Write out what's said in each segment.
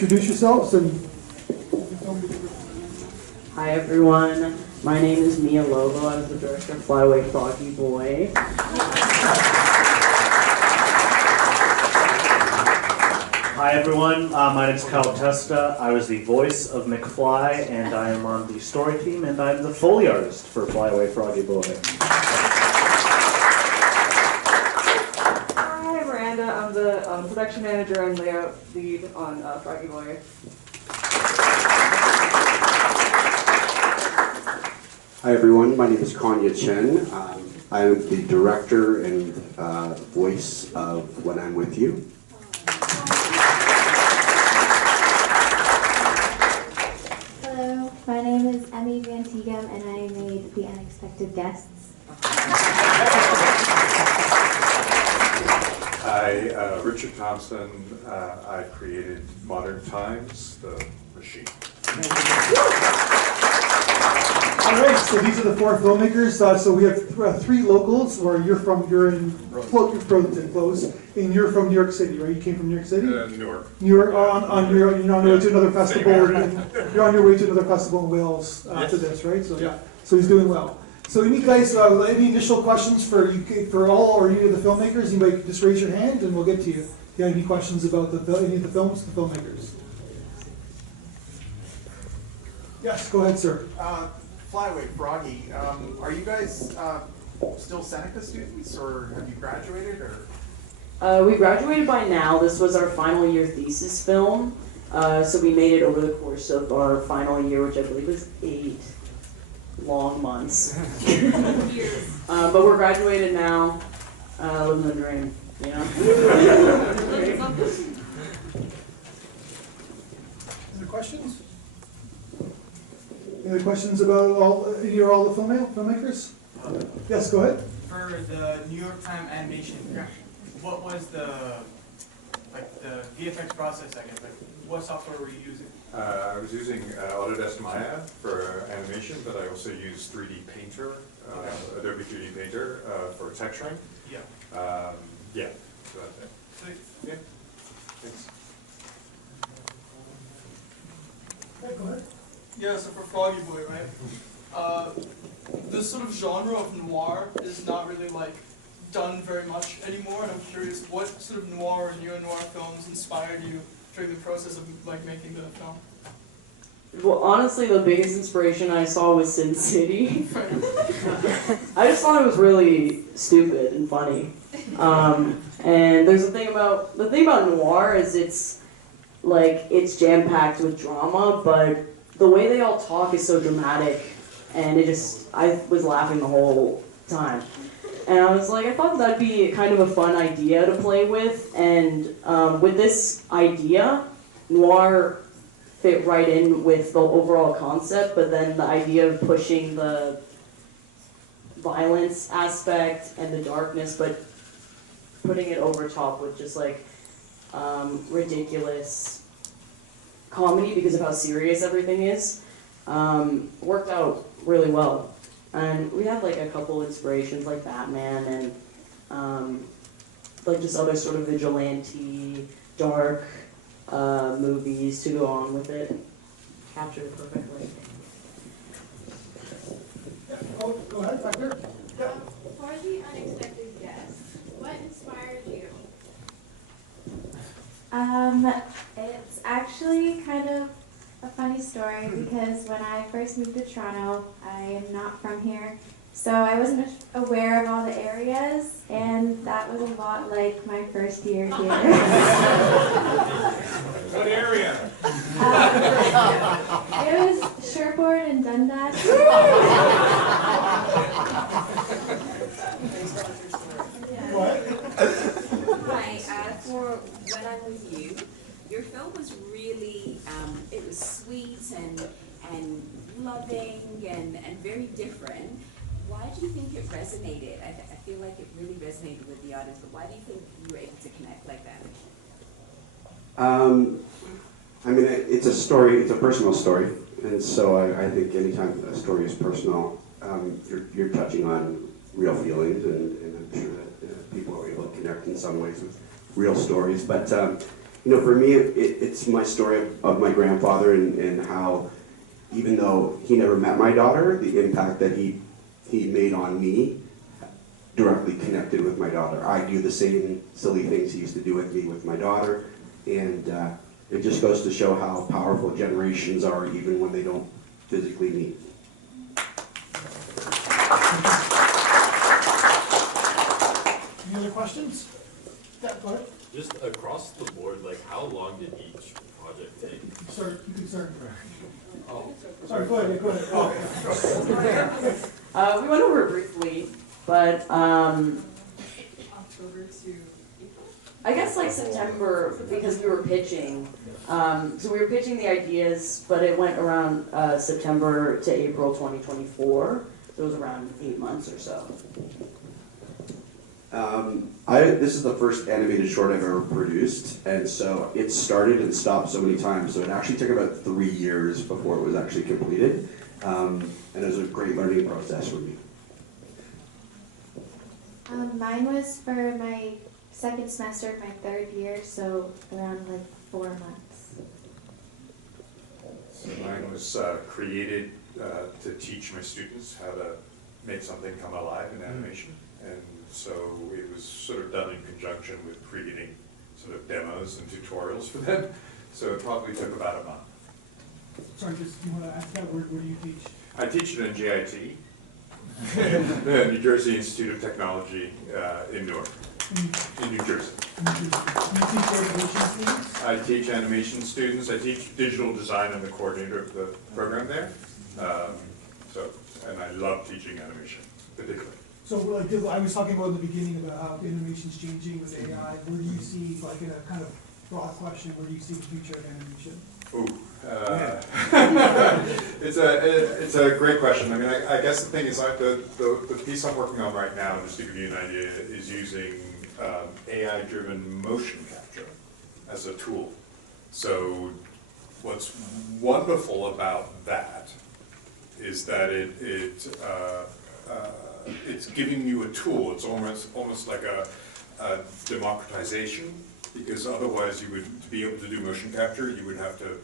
introduce yourselves and. Hi everyone, my name is Lobo. I was the director of FROGGY Boy. Hi everyone, my name is Testa. I was the voice of McFly, and I am on the story team, and I'm the Foley artist for FROGGY Boy. Hi, Miranda. I'm the production manager and layout lead on FROGGY Boy. Hi everyone, my name is Chen. I am the director and voice of When I'm With You. Hello, my name is Emi Vantyghem and I made The Unexpected Guests. Hi, Richard Thompson. I created Modern Times, the machine. Alright, so these are the 4 filmmakers. So we have 3 locals, where you're in close, and you're from New York City, right? You came from New York City? Newark. You're on your way to another festival. You're on your way to another festival in Wales after this, right? So yeah, so he's doing well. So any guys, any initial questions for all or any of the filmmakers? Anybody just raise your hand and we'll get to you. If you have any questions about any of the films, the filmmakers? Yes, go ahead, sir. Flyway, Froggy, are you guys still Seneca students, or have you graduated, or? We graduated by now. This was our final year thesis film, so we made it over the course of our final year, which I believe was 8 long months. But we're graduated now, living the dream, you know? Any questions? Any questions about all the filmmakers? Yes, go ahead. For the New York Times animation, what was the VFX process, I guess? Like, what software were you using? I was using Autodesk Maya for animation, but I also used 3D Painter, Adobe 3D Painter for texturing. Yeah. Yeah, so that's it. Yeah. Thanks. Okay, go ahead. Yeah, so for Froggy Boy, right? This sort of genre of noir is not really done very much anymore, and I'm curious what sort of noir or neo-noir films inspired you during the process of making the film? Well, honestly, the biggest inspiration I saw was Sin City. I just thought it was really stupid and funny. And there's the thing about noir is it's jam-packed with drama, but the way they all talk is so dramatic, and I was laughing the whole time. And I was like, I thought that'd be kind of a fun idea to play with, and with this idea, noir fit right in with the overall concept, but then the idea of pushing the violence aspect and the darkness, but putting it over top with just ridiculous comedy because of how serious everything is, worked out really well. And we had a couple inspirations like Batman and just other sort of vigilante, dark movies to go on with it. Captured it perfectly. Yeah, go ahead, back there. Yeah. For the unexpected guest, what inspired you? It's actually kind of a funny story because when I first moved to Toronto, I am not from here, so I wasn't aware of all the areas, and that was a lot like my first year here. What area? It was Sherbourne and Dundas. What? Hi, for When I'm With You, your film was really, it was sweet and loving and very different. Why do you think it resonated? I feel like it really resonated with the audience, but why do you think you were able to connect like that? I mean, it's a story, it's a personal story, and so I think anytime a story is personal, you're touching on real feelings, and I'm sure that people are able to connect in some ways with real stories. But You know, for me, it's my story of my grandfather and how, even though he never met my daughter, the impact that he made on me directly connected with my daughter. I do the same silly things he used to do with me with my daughter, and it just goes to show how powerful generations are even when they don't physically meet. Any other questions? Yeah, go ahead. Just across the board, like how long did each project take? Sorry, you can start. Oh, Sorry, go ahead, go ahead. We went over it briefly, but October to I guess like September, because we were pitching. So we were pitching the ideas, but it went around September to April 2024. So it was around 8 months or so. This is the first animated short I've ever produced, and so it started and stopped so many times, so it actually took about 3 years before it was actually completed, and it was a great learning process for me. Mine was for my second semester of my third year, so around like 4 months. So mine was created to teach my students how to make something come alive in animation. And so it was sort of done in conjunction with creating sort of demos and tutorials for them. So it probably took about a month. Sorry, just you want to ask that, where do you teach? I teach it in JIT, the New Jersey Institute of Technology in Newark, in New Jersey. I teach animation students. I teach digital design. I'm the coordinator of the program there. And I love teaching animation, particularly. So like, I was talking about in the beginning about how animation's changing with AI. Where do you see, like in a kind of broad question, where do you see the future of animation? Ooh, it's a great question. I mean, I guess the thing is, the piece I'm working on right now, just to give you an idea, is using AI-driven motion capture as a tool. So what's wonderful about that is that it's giving you a tool. It's almost like a democratization, because otherwise you would, to be able to do motion capture, you would have to,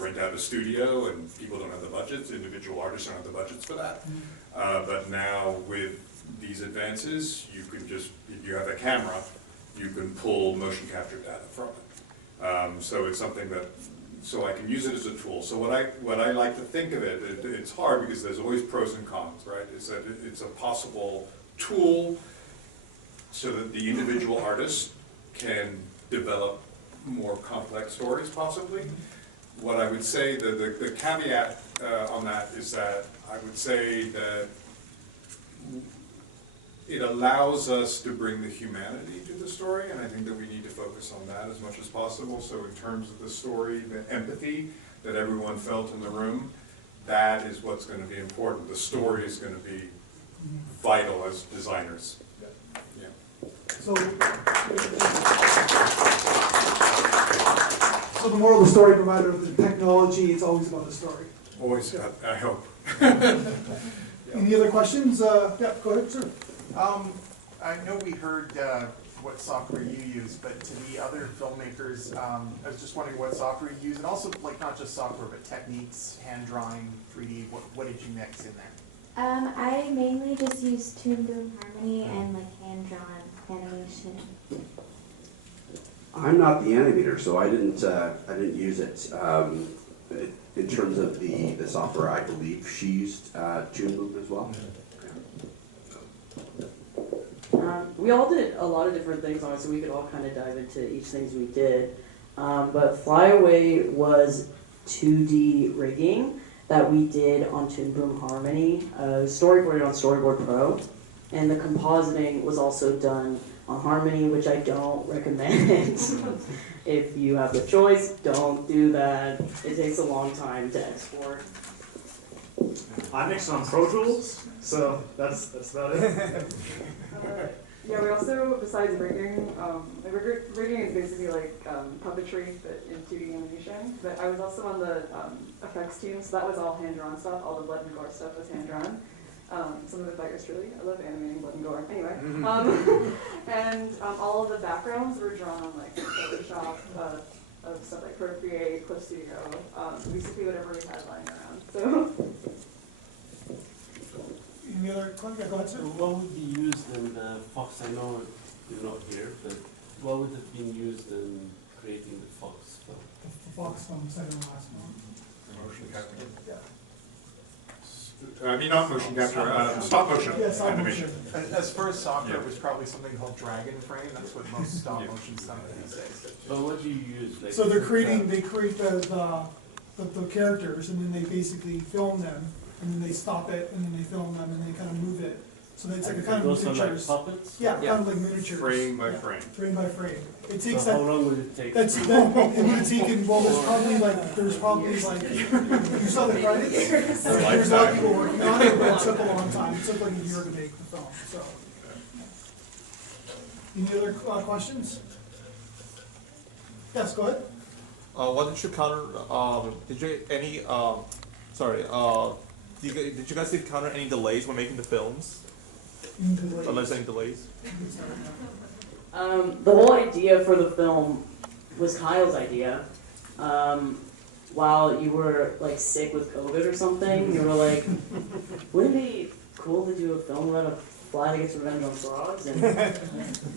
rent out a studio, and people don't have the budgets. Individual artists don't have the budgets for that. But now with these advances, you can just, if you have a camera, you can pull motion capture data from it. So it's something that, so I can use it as a tool. So what I like to think of it, it's hard because there's always pros and cons, right? It's a possible tool so that the individual artist can develop more complex stories, possibly. What I would say, the caveat on that is that I would say that it allows us to bring the humanity to the story, and I think that we need to focus on that as much as possible. So in terms of the story, the empathy that everyone felt in the room, that is what's going to be important. The story is going to be vital as designers. Yeah. So the moral of the story, no matter the technology, it's always about the story. Always, I hope. Any other questions? Yeah, go ahead, sir. I know we heard what software you use, but to the other filmmakers, I was just wondering what software you use, and also like not just software, but techniques, hand drawing, 3D. What did you mix in there? I mainly just use Toon Boom Harmony and like hand-drawn animation. I'm not the animator, so I didn't use it. In terms of the software, I believe she used Toon Boom as well. We all did a lot of different things on it, so we could all kind of dive into each things we did. But Flyaway was 2D rigging that we did on Toon Boom Harmony. Storyboarded on Storyboard Pro, and the compositing was also done on Harmony, which I don't recommend. If you have the choice, don't do that. It takes a long time to export. I mixed on Pro Tools, so that's about it. Yeah, we also, besides rigging, rigging is basically like puppetry, but in 2D animation. But I was also on the effects team, so that was all hand-drawn stuff. All the blood and gore stuff was hand-drawn. Some of it by really. I love animating blood and gore. Anyway. And all of the backgrounds were drawn on like Photoshop, of stuff like Procreate, Clip Studio, basically whatever we had lying around. So. Any other questions? Yeah, go ahead, sir. What would be used in Fox? I know you're not here, but what would have been used in creating the Fox film? The Fox film, second to last one. Motion capture. Yeah. I mean, not motion capture, stop motion Yeah, stop animation. motion. As far as soccer, Yeah. it was probably something called Dragon Frame. That's what most stop motion stuff these days. But what do you use? Like, So they create the characters, and then they basically film them, and then they stop it, and then they film them, and they kind of move it. So it's like a kind of those are miniatures. like puppets? Yeah, kind of like miniatures. Frame by Yeah, frame. Frame by frame. It takes So that. how long would it take? That's that. It would have taken. Well, there's probably like you saw the credits. There's a lot of people working on it, but it took a long time. It took like a year to make the film. So, any other questions? Yes, go ahead. What did you counter? Did you any? Sorry. Did you guys encounter any delays when making the films? Unless any delays. The whole idea for the film was Kyle's idea. While you were like sick with COVID or something, you were like, wouldn't it be cool to do a film about a fly that gets revenge on frogs? And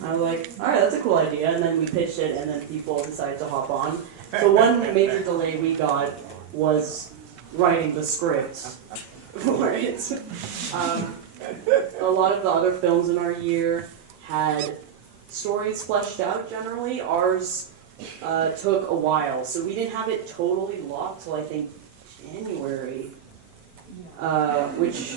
I was like, alright, that's a cool idea. And then we pitched it, and then people decided to hop on. So one major delay we got was writing the script for it. A lot of the other films in our year had stories fleshed out generally. Ours took a while, so we didn't have it totally locked till I think January, which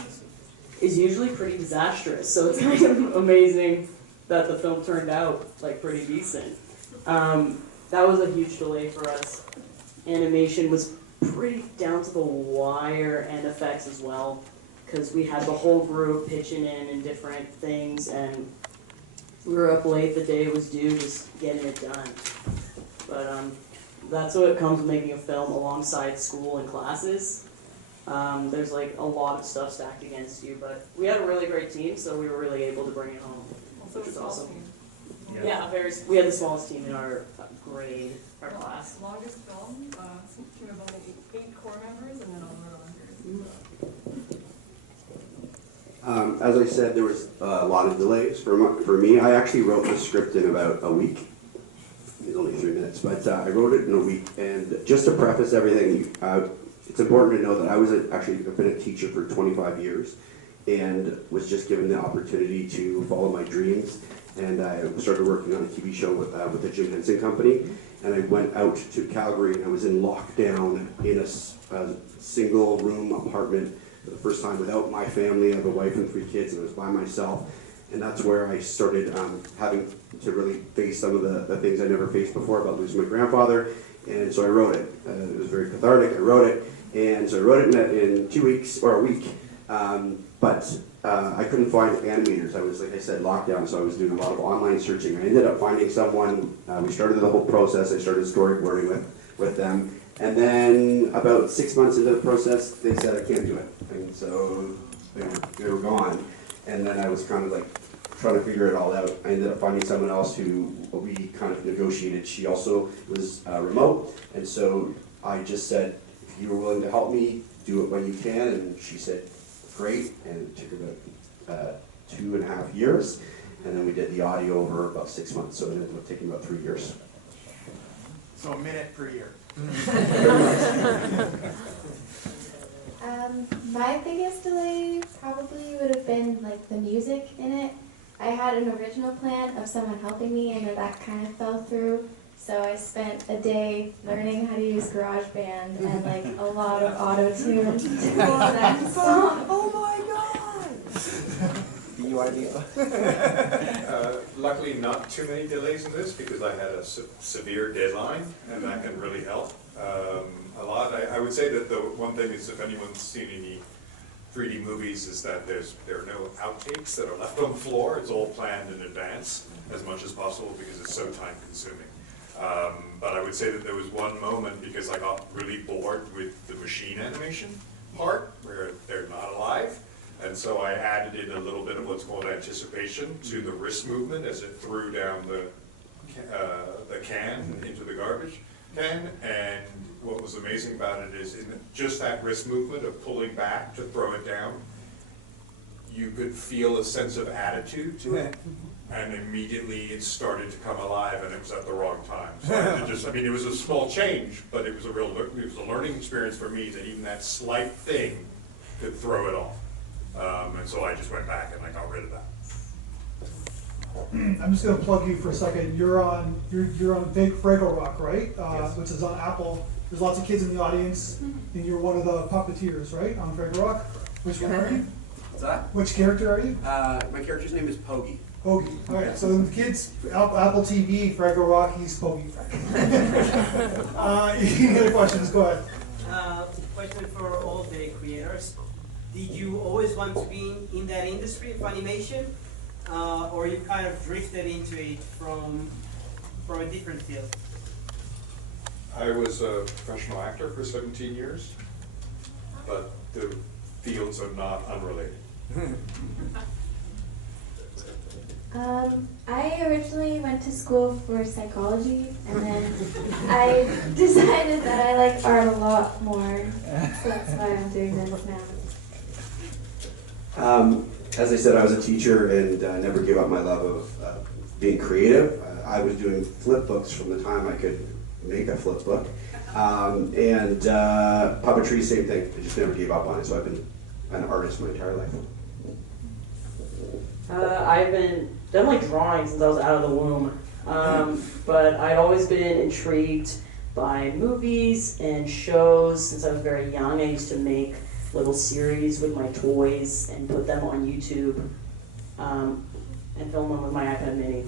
is usually pretty disastrous. So it's kind of amazing that the film turned out like pretty decent. That was a huge delay for us. Animation was pretty down to the wire, and effects as well, because we had the whole group pitching in and different things, and we were up late the day it was due just getting it done. But that's what comes with making a film alongside school and classes. There's like a lot of stuff stacked against you, but we had a really great team, so we were really able to bring it home, which was awesome. Yeah, we had the smallest team in our grade, our class. Longest film, team of only 8 core members, and then all the others. As I said, there was a lot of delays. For me, I actually wrote the script in about a week. It's only 3 minutes, but I wrote it in a week. And just to preface everything, it's important to know that I was I've been a teacher for 25 years, and was just given the opportunity to follow my dreams. And I started working on a TV show with the Jim Henson Company. And I went out to Calgary, and I was in lockdown in a single room apartment for the first time without my family. I have a wife and 3 kids, and I was by myself. And that's where I started having to really face some of the things I never faced before about losing my grandfather. And so I wrote it. It was very cathartic. I wrote it. And so I wrote it in 2 weeks, or a week. But I couldn't find animators. I was, like I said, locked down, so I was doing a lot of online searching. I ended up finding someone. We started the whole process. I started storyboarding with them. And then about 6 months into the process, they said I can't do it. And so they were gone. And then I was kind of like trying to figure it all out. I ended up finding someone else who we kind of negotiated. She also was remote. And so I just said, if you were willing to help me, do it when you can. And she said, great. And it took about 2.5 years. And then we did the audio over about 6 months. So it ended up taking about 3 years. So a minute per year. My biggest delay probably would have been like the music in it. I had an original plan of someone helping me, and then that kind of fell through. So I spent a day learning how to use GarageBand and like a lot of auto-tune to do that song. Oh my god! Luckily, not too many delays in this because I had a severe deadline, and that can really help a lot. I would say that the one thing is, if anyone's seen any 3D movies, is that there are no outtakes that are left on the floor. It's all planned in advance as much as possible because it's so time consuming. But I would say that there was one moment because I got really bored with the machine animation part where they're not alive. And so I added in a little bit of what's called anticipation to the wrist movement as it threw down the can into the garbage can. And what was amazing about it is in just that wrist movement of pulling back to throw it down, you could feel a sense of attitude to it. And immediately it started to come alive, and it was at the wrong time. So I had to just, I mean, it was a small change, but it was a learning experience for me that even that slight thing could throw it off. And so I just went back and I got rid of that. I'm just going to plug you for a second. You're on Big Fraggle Rock, right? Yes. Which is on Apple. There's lots of kids in the audience, and you're one of the puppeteers, right? On Fraggle Rock. Which one are you? What's that? Which character are you? My character's name is Pogi. Pogi. All right. So the kids, Apple TV, Fraggle Rock. He's Pogi. Any other questions? Go ahead. Question for all the creators. Did you always want to be in that industry of animation? Or you kind of drifted into it from a different field? I was a professional actor for 17 years, but the fields are not unrelated. I originally went to school for psychology, and then I decided that I like art a lot more, so that's why I'm doing this now. As I said, I was a teacher and never gave up my love of being creative. I was doing flip books from the time I could make a flip book. And puppetry, same thing. I just never gave up on it, so I've been an artist my entire life. I've been done like drawing since I was out of the womb, but I'd always been intrigued by movies and shows since I was very young. I used to make little series with my toys and put them on YouTube and film them with my iPad mini.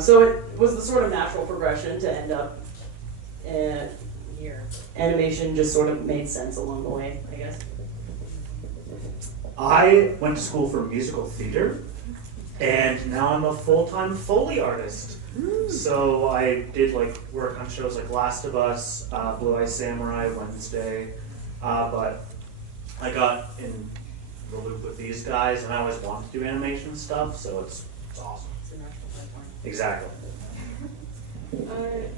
So it was the sort of natural progression to end up here. Animation just sort of made sense along the way, I guess. I went to school for musical theater, and now I'm a full-time Foley artist. So I did like work on shows like Last of Us, Blue Eye Samurai, Wednesday, but I got in the loop with these guys, and I always wanted to do animation stuff, so it's awesome. It's a natural pipeline. Exactly.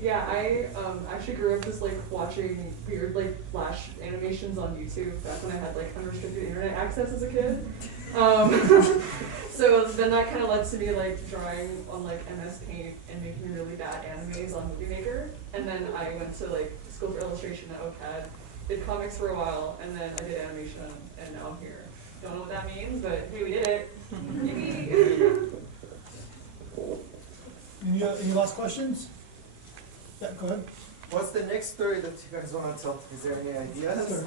Yeah, I actually grew up just like watching weird like Flash animations on YouTube back when I had like unrestricted internet access as a kid. So then that kind of led to me like drawing on like MS Paint and making really bad animes on Movie Maker. And then I went to like school for illustration at OCAD, did comics for a while, and then I did animation, and now I'm here. Don't know what that means, but hey, we did it. Yippee! Any last questions? Yeah, go ahead. What's the next story that you guys want to tell? Is there any ideas?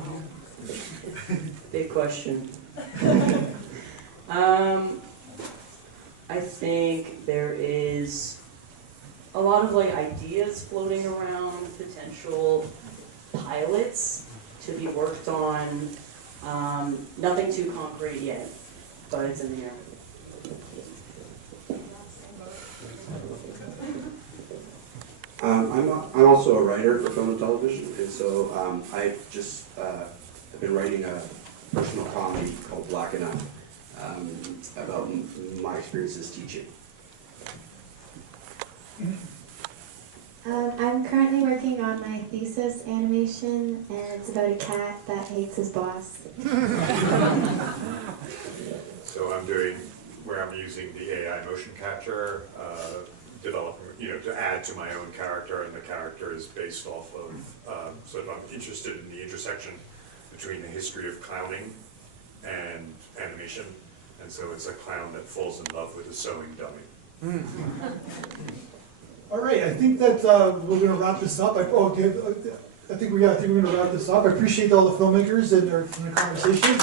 Big question. I think there is a lot of like ideas floating around, potential pilots to be worked on. Nothing too concrete yet, but it's in the air. I'm also a writer for film and television, and so I've just have been writing a personal comedy called Black Enough about my experiences teaching. I'm currently working on my thesis animation, and it's about a cat that hates his boss. So I'm doing where I'm using the AI motion capture, to add to my own character, and the character is based off of, so I'm interested in the intersection between the history of clowning and animation, and so it's a clown that falls in love with a sewing dummy. All right, I think that we're going to wrap this up. I think we're going to wrap this up. I appreciate all the filmmakers and their conversations.